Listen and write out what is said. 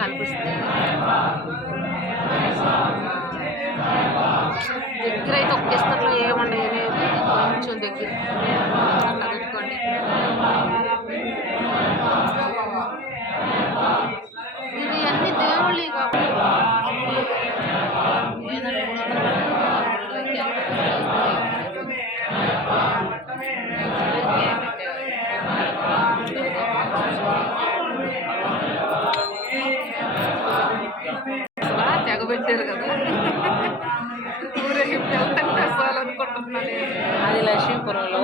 కనిపిస్తుంది. దగ్గర అయితే ఒక కిస్తర్లో ఏమండి ఏమేమి కొంచెం దగ్గర కలుపుకోండి. ఇవి అన్ని దేవుళ్ళు తెగబెట్టారు కదా. ఊరేగింపు వెళ్తుంటే అసలు అనుకుంటున్నాను. అది లక్ష్మీపురంలో